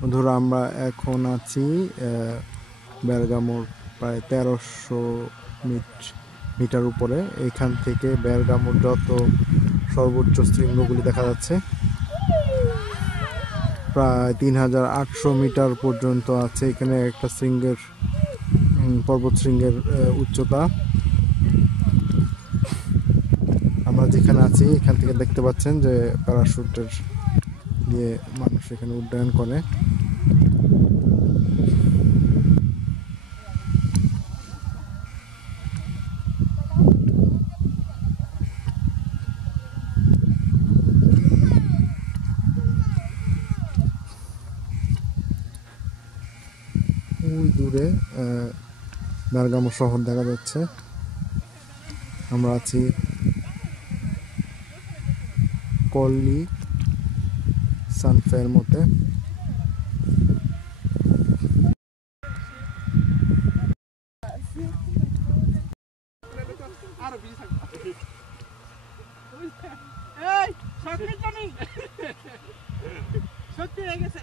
বন্ধুরা আমরা এখন আছি বেরগামোর প্রায় 1300 মিটার উপরে। এখান থেকে বেরগামোর যত সর্বোচ্চ শৃঙ্গগুলি দেখা যাচ্ছে প্রায় 3800 মিটার পর্যন্ত আছে। এখানে একটা শৃঙ্গের পর্বত শৃঙ্গের উচ্চতা। আমরা যেখানে আছি এখান থেকে দেখতে পাচ্ছেন যে প্যারাশুটের দিয়ে মানুষ এখানে উড্ডয়ন করে। ওই দূরে বেরগামো শহর দেখা যাচ্ছে। আমরা আছি কল্লি সানফের মধ্যে। সত্যি হয়ে গেছে।